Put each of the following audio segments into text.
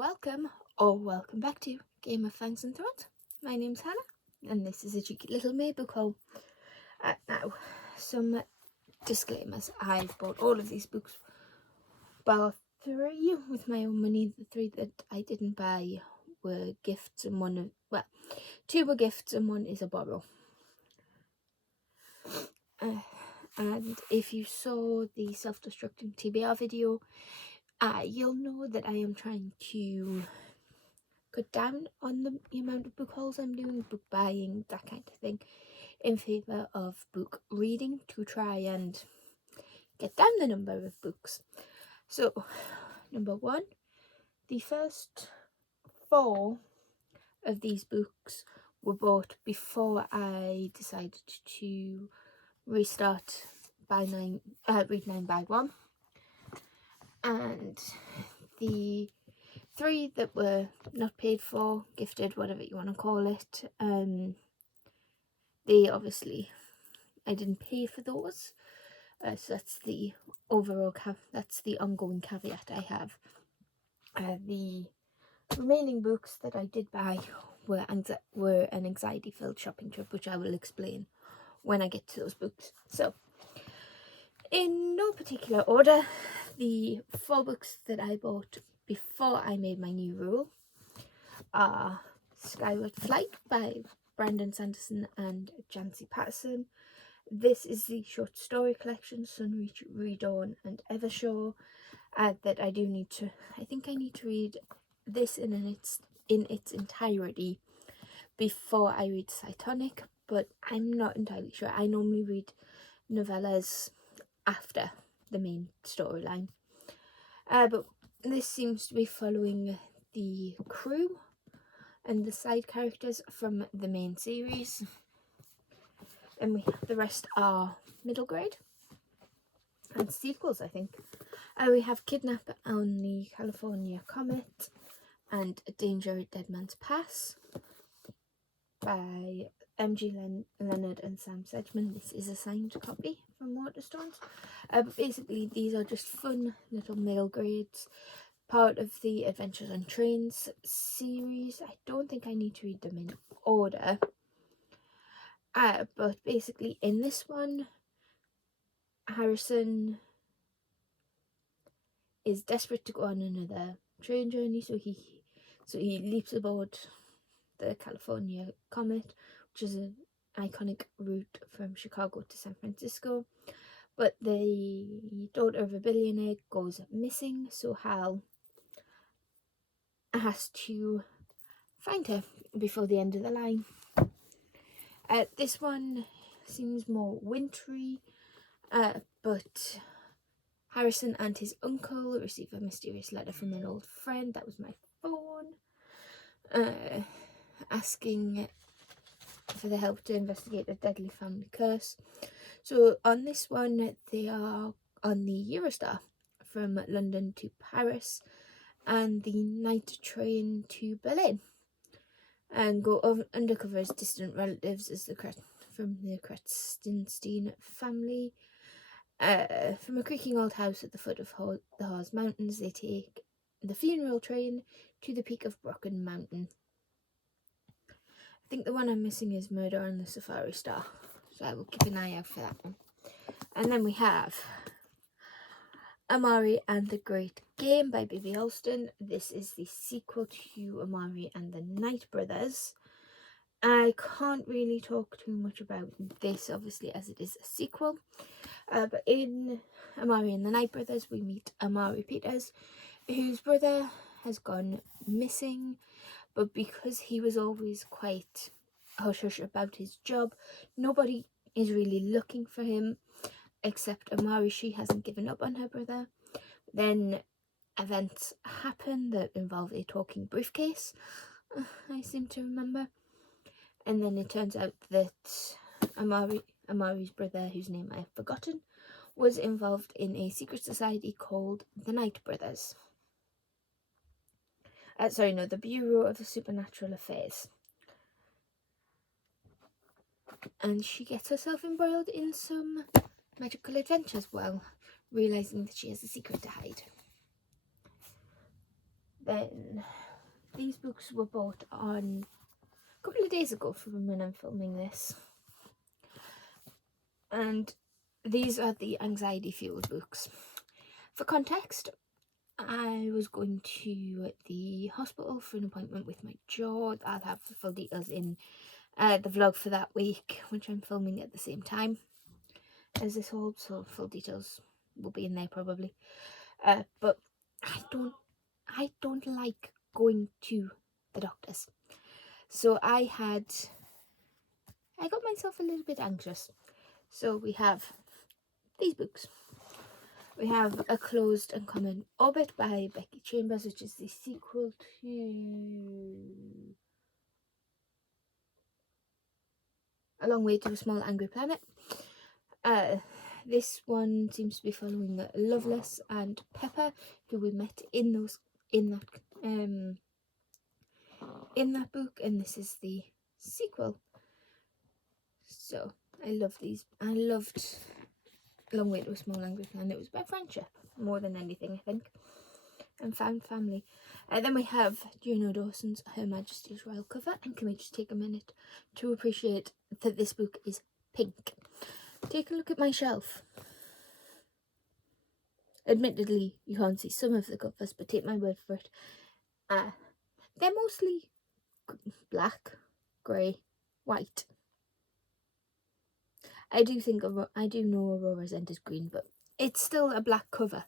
welcome back to Game of Fangs and Thrones. My name's Hannah, and this is a cheeky little May book haul. Now, some disclaimers. I've bought all of these books, bar 3 with my own money. The 3 that I didn't buy were gifts, and 2 were gifts and 1 is a borrow. And if you saw the self-destructing TBR video, you'll know that I am trying to cut down on the amount of book hauls I'm doing, book buying, that kind of thing, in favour of book reading to try and get down the number of books. So, number 1, the first 4 of these books were bought before I decided to restart Read 9 by 1, and the 3 that were not paid for, gifted, whatever you want to call it, they obviously, I didn't pay for those, so that's the overall that's the ongoing caveat I have. The remaining books that I did buy were an anxiety-filled shopping trip, which I will explain when I get to those books. So, in no particular order, the 4 books that I bought before I made my new rule are Skyward Flight by Brandon Sanderson and Jancy Patterson. This is the short story collection Sunreach, Redawn and Evershaw that I think I need to read this in its entirety before I read Cytonic, but I'm not entirely sure. I normally read novellas after the main storyline, but this seems to be following the crew and the side characters from the main series, and the rest are middle grade and sequels, I think. We have Kidnap on the California Comet and Danger at Dead Man's Pass by M.G. Leonard and Sam Sedgman. This is a signed copy from Waterstones. But basically, these are just fun little middle grades, part of the Adventures on Trains series. I don't think I need to read them in order. But basically, in this one, Harrison is desperate to go on another train journey, so he leaps aboard the California Comet, which is an iconic route from Chicago to San Francisco. But the daughter of a billionaire goes missing, so Hal has to find her before the end of the line. This one seems more wintry, but Harrison and his uncle receive a mysterious letter from an old friend. That was my phone. Asking for the help to investigate a deadly family curse. So on this one, they are on the Eurostar from London to Paris and the night train to Berlin, and go undercover as distant relatives as from the Kretzenstein family. From a creaking old house at the foot of the Harz Mountains, they take the funeral train to the peak of Brocken Mountain. I think the one I'm missing is Murder on the Safari Star, so I will keep an eye out for that one. And then we have Amari and the Great Game by Bibi Alston. This is the sequel to Amari and the Night Brothers. I can't really talk too much about this, obviously, as it is a sequel. But in Amari and the Night Brothers, we meet Amari Peters, whose brother has gone missing, but because he was always quite hush-hush about his job, nobody is really looking for him except Amari. She hasn't given up on her brother. Then events happen that involve a talking briefcase, I seem to remember. And then it turns out that Amari's brother, whose name I have forgotten, was involved in a secret society called the Night Brothers. The Bureau of Supernatural Affairs. And she gets herself embroiled in some magical adventures while realising that she has a secret to hide. then these books were bought on a couple of days ago from when I'm filming this. And these are the anxiety fueled books. For context, I was going to the hospital for an appointment with my jaw. I'll have the full details in the vlog for that week, which I'm filming at the same time as this haul, so full details will be in there probably. But I don't like going to the doctors, so I got myself a little bit anxious. So we have these books. We have A Closed and Common Orbit by Becky Chambers, which is the sequel to A Long Way to a Small Angry Planet. This one seems to be following Loveless and Pepper, who we met in that book, and this is the sequel. So I love these. I loved A Long Way to a Small Angry Planet. It was about friendship more than anything, I think, and found family. Then we have Juno Dawson's Her Majesty's Royal cover, and can we just take a minute to appreciate that this book is pink. Take a look at my shelf. Admittedly, you can't see some of the covers, but take my word for it. They're mostly black, grey, white. I do know Aurora's End is green, but it's still a black cover,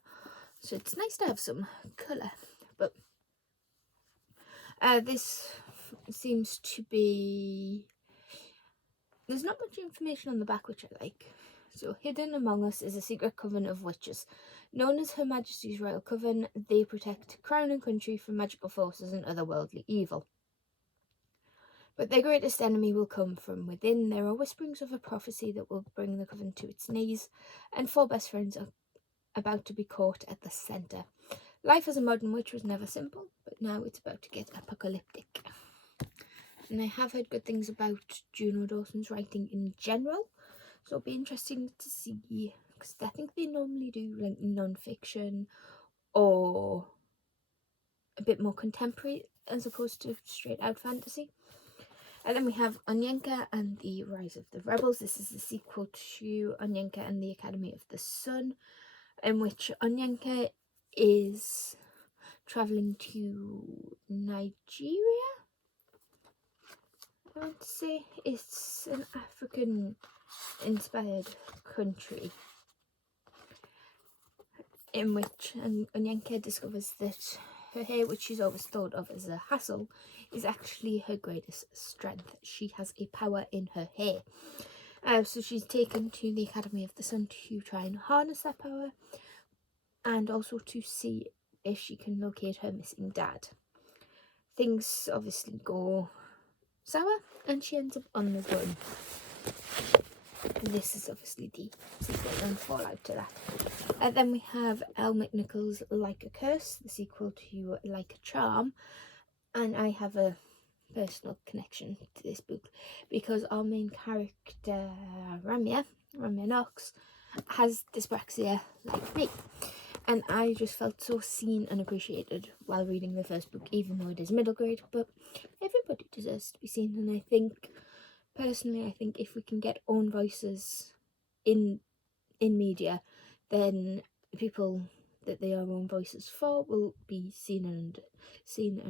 so it's nice to have some colour. But this seems to be... There's not much information on the back, which I like. So, hidden among us is a secret coven of witches. Known as Her Majesty's Royal Coven, they protect crown and country from magical forces and otherworldly evil. But their greatest enemy will come from within. There are whisperings of a prophecy that will bring the coven to its knees, and 4 best friends are about to be caught at the centre. Life as a modern witch was never simple, but now it's about to get apocalyptic. And I have heard good things about Juno Dawson's writing in general, so it'll be interesting to see, because I think they normally do like non-fiction or a bit more contemporary as opposed to straight out fantasy. And then we have Onyenka and the Rise of the Rebels. This is the sequel to Onyenka and the Academy of the Sun, in which Onyenka is travelling to Nigeria. I want to say it's an African-inspired country, in which Onyenka discovers that her hair, which she's always thought of as a hassle, is actually her greatest strength. She has a power in her hair. So she's taken to the Academy of the Sun to try and harness that power, and also to see if she can locate her missing dad. Things obviously go sour, and she ends up on the run. This is obviously the sequel and fallout to that. Then we have Elle McNichol's Like a Curse, the sequel to Like a Charm, and I have a personal connection to this book because our main character, Ramya Knox, has dyspraxia like me, and I just felt so seen and appreciated while reading the first book, even though it is middle grade. But everybody deserves to be seen, and I think if we can get own voices in media, then people that they are own voices for will be seen and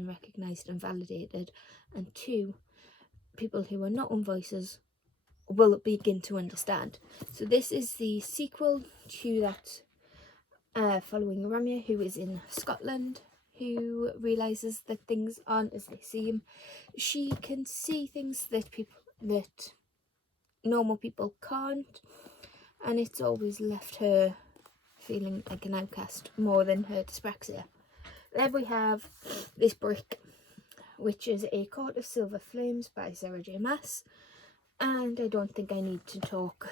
recognised and validated, and 2, people who are not own voices will begin to understand. So this is the sequel to that, following Ramya, who is in Scotland, who realises that things aren't as they seem. She can see things that normal people can't, and it's always left her feeling like an outcast more than her dyspraxia. Then we have this brick, which is A Court of Silver Flames by Sarah J. Maas, and I don't think I need to talk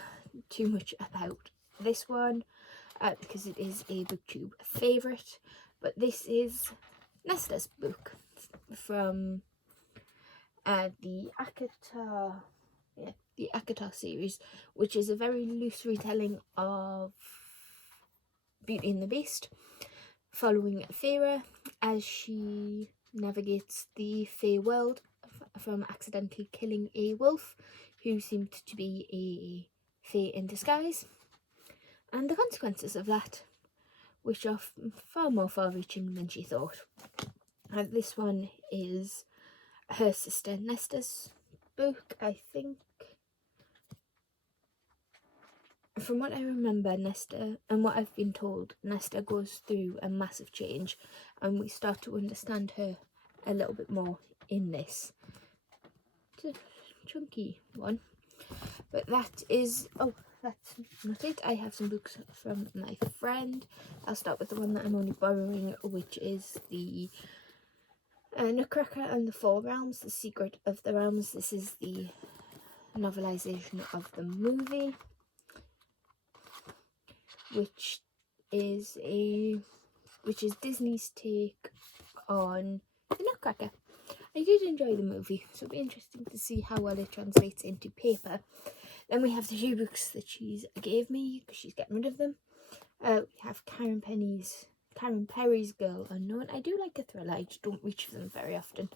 too much about this one because it is a booktube favourite. But this is Nesta's book from the Akatar series, which is a very loose retelling of Beauty and the Beast. following Feyre as she navigates the Fey world from accidentally killing a wolf who seemed to be a Fey in disguise, and the consequences of that, which are far more far-reaching than she thought. This one is her sister Nesta's book, I think. From what I remember, Nesta, and what I've been told, Nesta goes through a massive change, and we start to understand her a little bit more in this. It's a chunky one, but that is, oh, that's not it. I have some books from my friend. I'll start with the one that I'm only borrowing, which is the Nutcracker and the Four Realms, The Secret of the Realms. This is the novelization of the movie, which is Disney's take on the Nutcracker. I did enjoy the movie, so it'll be interesting to see how well it translates into paper. Then we have the 2 books that she gave me, because she's getting rid of them. We have Karen Perry's Girl Unknown. I do like a thriller, I just don't reach for them very often.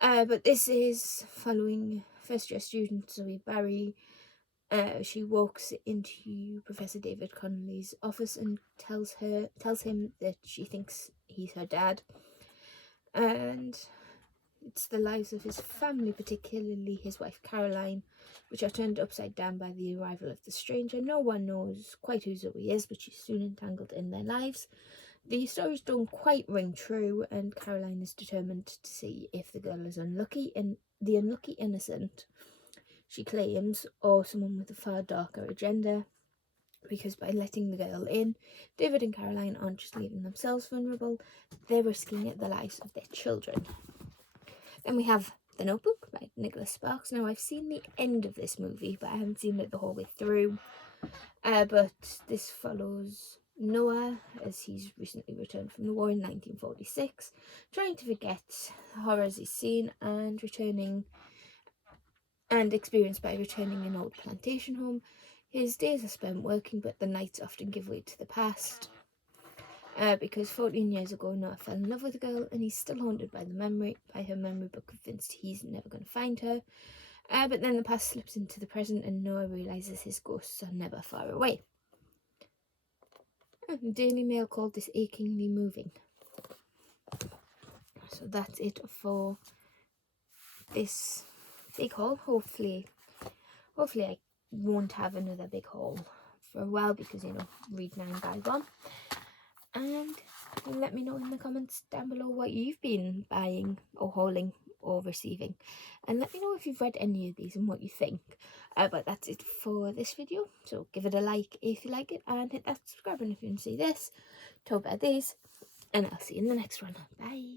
But this is following first-year student Zoe Barry. She walks into Professor David Connolly's office and tells him that she thinks he's her dad. And it's the lives of his family, particularly his wife Caroline, which are turned upside down by the arrival of the stranger. No one knows quite who Zoe is, but she's soon entangled in their lives. The stories don't quite ring true, and Caroline is determined to see if the girl is unlucky and the unlucky innocent, she claims, or someone with a far darker agenda, because by letting the girl in, David and Caroline aren't just leaving themselves vulnerable, they're risking the lives of their children. Then we have The Notebook by Nicholas Sparks. Now, I've seen the end of this movie, but I haven't seen it the whole way through. But this follows Noah as he's recently returned from the war in 1946, trying to forget the horrors he's seen and experienced by returning an old plantation home. His days are spent working, but the nights often give way to the past. Because 14 years ago, Noah fell in love with a girl, and he's still haunted by her memory, but convinced he's never going to find her. But then the past slips into the present, and Noah realises his ghosts are never far away. The Daily Mail called this achingly moving. So that's it for this big haul. Hopefully I won't have another big haul for a while, because, read 9 buy 1. And let me know in the comments down below what you've been buying or hauling or receiving, and let me know if you've read any of these and what you think. But that's it for this video, so give it a like if you like it, and hit that subscribe button if you want to see this, talk about these, and I'll see you in the next one. Bye.